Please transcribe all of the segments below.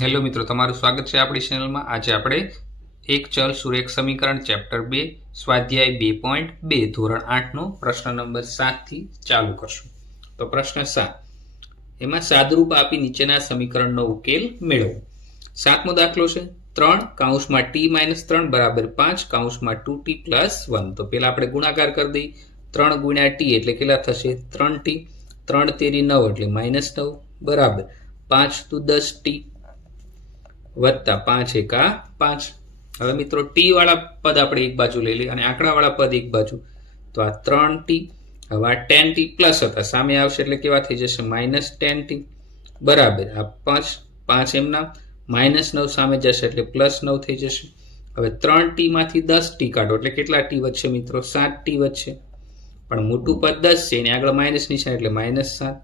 Hello મિત્રો, તમારું સ્વાગત છે આપણી ચેનલમાં। આજે આપણે એક ચલ સુરેખ સમીકરણ ચેપ્ટર 2 સ્વાધ્યાય 2.2 ધોરણ 8 નો પ્રશ્ન નંબર 7 થી ચાલુ કરશું। તો પ્રશ્ન 7 એમાં સાદરૂપ આપી નીચેના સમીકરણનો ઉકેલ મેળવો। સાતમો દાખલો છે 3 કૌંસમાં t-3 બરાબર 5 કૌંસમાં 2t + 1। તો પહેલા આપણે ગુણાકાર કરી દઈએ। 3 ગુણ્યા t એટલે કેટલા થશે 3t, 3 તેરી 9 એટલે -9 બરાબર 5 × 10t વત્તા 5 એકા 5। હવે મિત્રો ટી વાળા પદ આપણે એક બાજુ લઈ લઈએ અને આંકડા વાળા પદ એક બાજુ। તો આ 3t, હવે આ 10t પ્લસ હતા સામે આવશે એટલે કેવા થઈ જશે -10t બરાબર આ 5 એમના -9 સામે જશે એટલે +9 થઈ જશે। હવે 3t માંથી 10t કાઢો એટલે કેટલા t વધશે મિત્રો 7t વધશે, પણ મોટું પદ 10 છે એની આગળ માઇનસ નિશાન એટલે -7।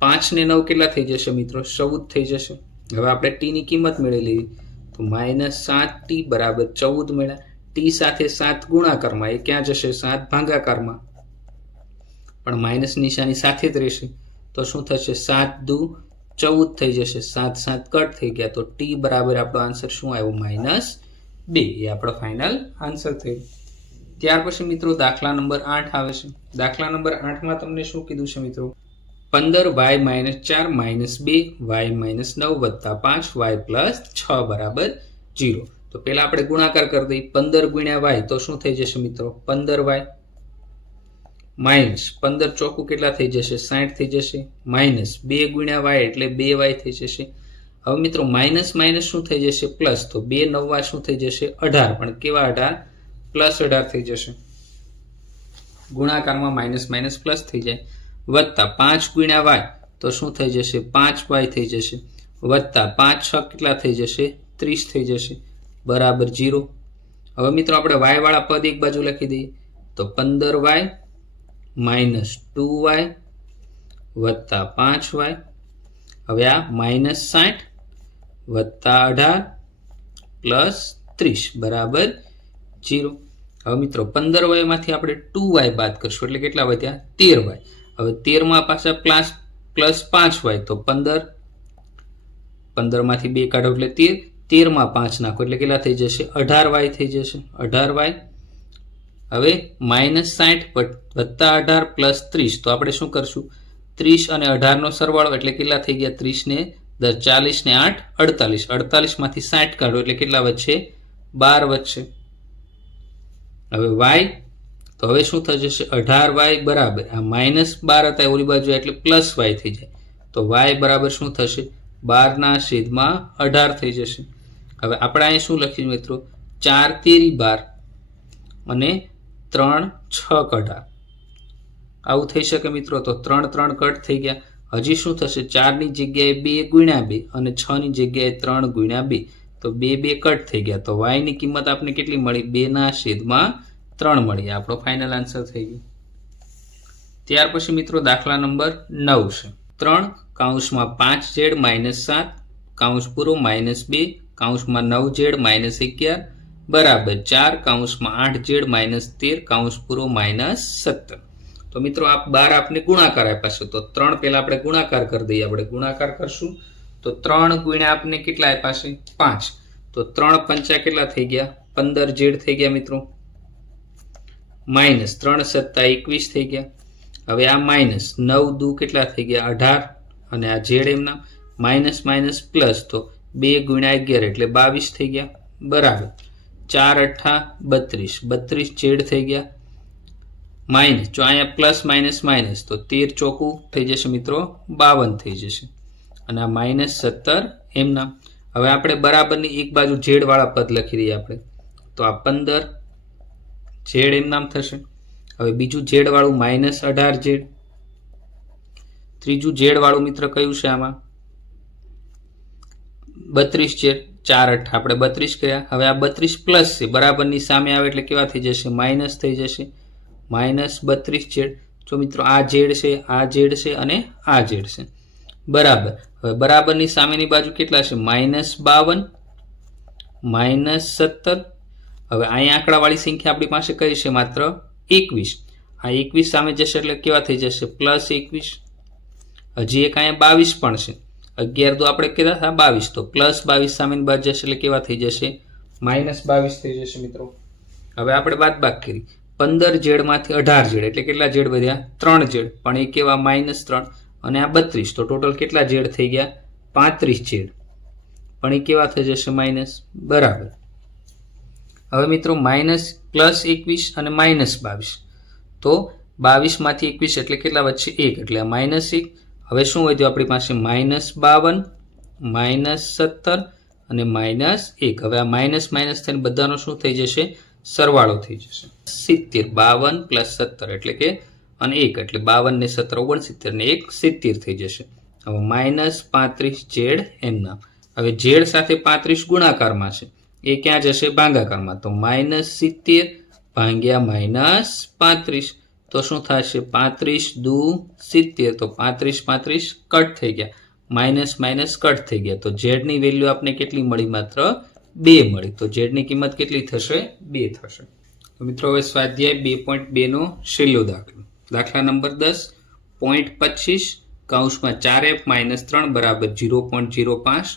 5 ને 9 કેટલા થઈ જશે મિત્રો 14 થઈ જશે। હવે આપણે t ની કિંમત મેળવી લીધી તો -7t બરાબર 14 મળ્યા। t સાથે 7 ગુણાકારમાં એ ક્યાં જશે 7 ભાગાકારમાં, પણ માઇનસ નિશાની સાથે જ રહેશે તો શું થશે 7 દુ 14 થઈ જશે, 7 7 કટ થઈ ગયા તો t બરાબર આપણો આન્સર શું આવ્યો -2 એ આપણો ફાઇનલ આન્સર થયો। ત્યાર પછી મિત્રો દાખલા નંબર 8 આવે છે। દાખલા નંબર 8 માં તમને શું કીધું છે મિત્રો 15y - 4 - 2 y - 9 વત્તા 5y + 6 બરાબર 0। તો પહેલા આપણે ગુણાકાર કરી દઈએ। 15 ગુણ્યા y તો શું થઈ જશે મિત્રો 15y -15 ચોકું કેટલા થઈ જશે 60 થઈ જશે, -2 ગુણ્યા y એટલે 2y થઈ જશે। હવે મિત્રો માઇનસ માઇનસ શું થઈ જશે પ્લસ, તો 2 9 શું થઈ જશે 18, પણ કેવા 18 +18 થઈ જશે, ગુણાકારમાં માઇનસ માઇનસ પ્લસ થઈ જાય, વત્તા 5 ગુણ્યા y તો શું થઈ જશે 5y થઈ જશે, વત્તા 5 6 કેટલા થઈ જશે 30 થઈ જશે બરાબર 0। હવે મિત્રો આપણે y વાળા પદ એક બાજુ લખી દઈએ તો 15y - 2y વત્તા 5y, હવે આ -60 વત્તા 18 + 30 બરાબર 0। હવે મિત્રો 15y માંથી આપણે 2y બાદ કરશું એટલે કેટલા વધ્યા 13y। હવે 13 માં પાછા +5y તો 15 માંથી 2 કાઢો એટલે 13, 13 માં 5 નાખો એટલે કેટલા થઈ જશે 18y થઈ જશે 18y। હવે -60 વત્તા 18 + 30 તો આપણે શું કરશું 30 અને 18 નો સરવાળો એટલે કેટલા થઈ ગયા 30 ને 10 40 ને 8 48, 48 માંથી 60 કાઢો એટલે કેટલા વધશે 12 વધશે। હવે y તો હવે શું થઈ જશે 18y બરાબર આ -12 હતા ઓલી બાજુ એટલે +y થઈ જાય, તો y બરાબર શું થશે 12/18 થઈ જશે। હવે આપણે અહીં શું લખ્યું મિત્રો 4 તેરી 12 અને 3 6 18 આવું થઈ શકે મિત્રો, તો 3 3 કટ થઈ ગયા। હજી શું થશે 4 ની જગ્યાએ 2 ગુણ્યા 2 અને 6 ની જગ્યાએ 3 ગુણ્યા 2 તો 2 2 કટ થઈ ગયા, તો y ની કિંમત આપણે કેટલી મળી 2/3 મળી, આપણો ફાઇનલ આન્સર થઈ ગયો। ત્યાર પછી મિત્રો દાખલા નંબર 9 છે 3 કૌંસમાં 5z - 7 કૌંસ પૂરો -2 કૌંસમાં 9z - 11 બરાબર 4 કૌંસમાં 8z - 13 કૌંસ પૂરો -17। તો મિત્રો આ 12 આપણે ગુણાકાર આપ્યા છે તો 3 પહેલા આપણે ગુણાકાર કરી દઈએ। આપણે ગુણાકાર કરશું તો 3 ગુણ્યા આપણે કેટલા આપ્યા છે 5, તો 3 પંચા કેટલા થઈ ગયા 15z થઈ ગયા મિત્રો, -3 + 7 21 થઈ ગયા। હવે આ -9 દુ કેટલા થઈ ગયા 18 અને આ z એમના માઇનસ માઇનસ પ્લસ તો 2 ગુણ્યા 11 એટલે 22 થઈ ગયા બરાબર 4 8 32 z થઈ ગયા, માઇનસ જો અહીંયા પ્લસ માઇનસ માઇનસ તો 13 ચોકું થઈ જશે મિત્રો 52 થઈ જશે અને આ -17 એમના। હવે આપણે બરાબરની એક બાજુ z વાળા પદ લખી દઈએ આપણે તો આ 15 z એમ નામ થશે। હવે બીજું z વાળું -18z, ત્રીજું z વાળું મિત્ર કયું છે આમાં 32z, 4 8 આપણે 32 કર્યા। હવે આ 32 પ્લસ છે બરાબરની સામે આવે એટલે કેવા થઈ જશે માઇનસ થઈ જશે -32z। જો મિત્રો આ z છે આ z છે અને આ z છે બરાબર। હવે બરાબરની સામેની બાજુ કેટલા છે -52 -17। હવે અહીંયા આંકડાવાળી સંખ્યા આપણી પાસે કઈ છે માત્ર 21, આ 21 સામે જશે એટલે કેવા થઈ જશે +21। હજી એક અહીંયા 22 પણ છે 11 દુ આપણે કેટલા હતા 22, તો પ્લસ 22 સામેની બાજુ જશે એટલે કેવા થઈ જશે માઇનસ 22 થઈ જશે મિત્રો. હવે આપણે બાદબાકી કરી 15 જેડમાંથી 18 જેડ એટલે કેટલા જેડ વધ્યા 3 જેડ, પણ એ કેવા -3 અને આ 32, તો ટોટલ કેટલા જેડ થઈ ગયા 35 જેડ, પણ એ કેવા થઈ જશે માઇનસ. બરાબર. હવે મિત્રો +21 અને -22, તો 22 માંથી 21 એટલે કેટલા વચ્ચે 1 એટલે આ -1. હવે શું વધ્યું આપણી પાસે -52, -17 અને -1. હવે આ માઇનસ થઈને બધાનો શું થઈ જશે સરવાળો થઈ જશે 70. 52 + 17 એટલે કે અને 1 એટલે 52 ને 17 69 ને 1 70 થઈ જશે. હવે -35 જેડ એમના. હવે જેડ સાથે 35 ગુણાકારમાં છે, એ ક્યાં જશે ભાગાકારમાં, તો -70 ભાગ્યા -35, તો શું થશે 35 દુ 70, તો 35 કટ થઈ ગયા, માઇનસ કટ થઈ ગયા, તો ઝેડ ની વેલ્યુ આપણે કેટલી મળી માત્ર 2 મળી. તો ઝેડ ની કિંમત કેટલી થશે 2 થશે. તો મિત્રો હવે સ્વાધ્યાય 2.2 નો છેલ્લો દાખલો, દાખલા નંબર 10, પોઈન્ટ 25 કૌંસમાં 4f - 3 બરાબર 0.05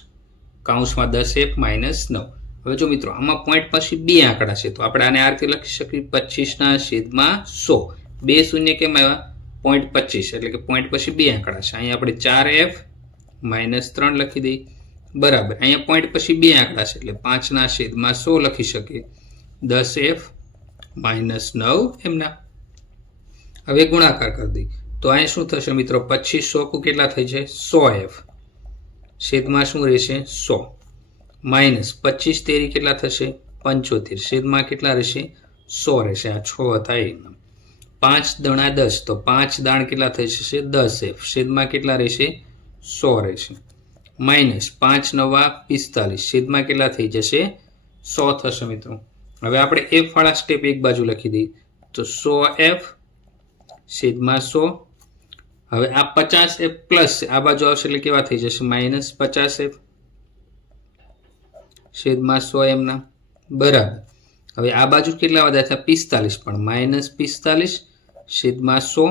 કૌંસમાં 10f - 9. હવે જો મિત્રો આમાં પોઈન્ટ પછી 2 આંકડા છે, તો આપણે આને આ રીતે લખી શકીએ 25/100. 2 શૂન્ય કેમ આવ્યા પોઈન્ટ 25 એટલે કે પોઈન્ટ પછી 2 આંકડા છે. અહીંયા આપણે 4f - 3 લખી દઈએ બરાબર. અહીંયા પોઈન્ટ પછી 2 આંકડા છે એટલે 5/100 લખી શકીએ 10f - 9 એમના. હવે ગુણાકાર કરી દઈએ તો અહીંયા શું થશે મિત્રો 25 100 કેટલા થઈ છે 100f, છેદમાં શું રહેશે 100, માઇનસ 25 તેરી કેટલા થશે 75, છેદમાં કેટલા રહેશે 100 રહેશે. આ 6 હતા એના. 5 દણા 10, તો 5 દાણ કેટલા થઈ જશે 10f, છેદમાં કેટલા રહેશે 100 રહેશે, માઇનસ 5 9 45, છેદમાં કેટલા થઈ જશે 100 થશે મિત્રો. હવે આપણે f વાળા સ્ટેપ એક બાજુ લખી દઈએ તો 100f છેદમાં 100. હવે આ 50f પ્લસ આ બાજુ આવશે એટલે કેવા થઈ જશે -50f છેદમાં 100 એમના બરાબર. હવે આ બાજુ કેટલા વધ્યા હતા 45, પણ -45 છેદમાં 100.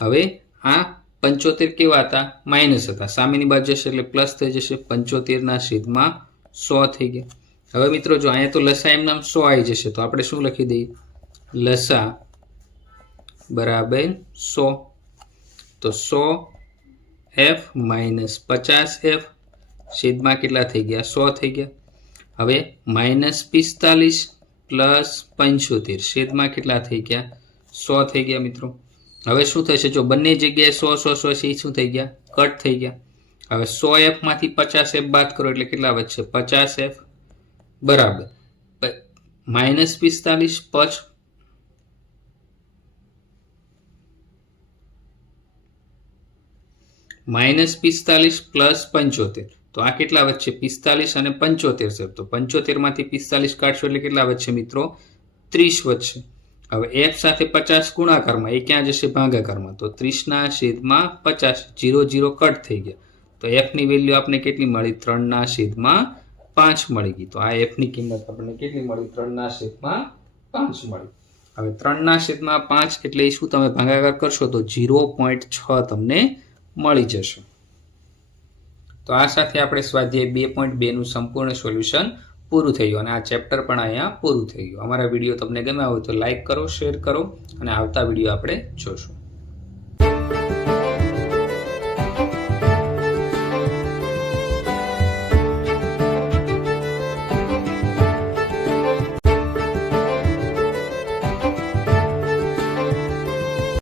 હવે આ 75 કેવા હતા માઇનસ હતા, સામેની બાજુ જશે એટલે પ્લસ થઈ જશે 75/100 થઈ ગયા. હવે મિત્રો જો અહીંયા તો લસા એમ નામ 100 આવી જશે, તો આપણે શું લખી દઈએ લસા બરાબર 100, તો 100f - 50f છેદમાં કેટલા થઈ ગયા 100 થઈ ગયા. હવે -45 + 75 છેદમાં કેટલા થઈ ગયા 100 થઈ ગયા મિત્રો. હવે શું થશે જો બંને જગ્યાએ 100 છે એ શું થઈ ગયા કટ થઈ ગયા. હવે 100f માંથી 50f બાદ કરો એટલે કેટલા વધશે 50f બરાબર -45 + 75, તો આ કેટલા વધશે 45 અને 75 છે, તો 75 માંથી 45 કાઢશો એટલે કેટલા વધશે મિત્રો 30 વધશે. હવે f સાથે 50 ગુણાકારમાં, એ ક્યાં જશે ભાગાકારમાં, તો 30/50, 0 0 કટ થઈ ગયા, તો f ની વેલ્યુ આપણે કેટલી મળી 3/5 મળી ગઈ. તો આ f ની કિંમત આપણને કેટલી મળી 3/5 મળી. હવે 3/5 એટલે શું તમે ભાગાકાર કરશો તો 0.6 તમને મળી જશે. તો આ સાથે આપણે સ્વાધ્યાય 2.2 નું સંપૂર્ણ સોલ્યુશન પૂરું થયું અને આ ચેપ્ટર પણ અહીંયા પૂરું થઈ ગયું. અમારા વિડીયો તમને ગમ્યા હોય તો લાઈક કરો, શેર કરો અને આવતા વિડીયો આપણે જોશું.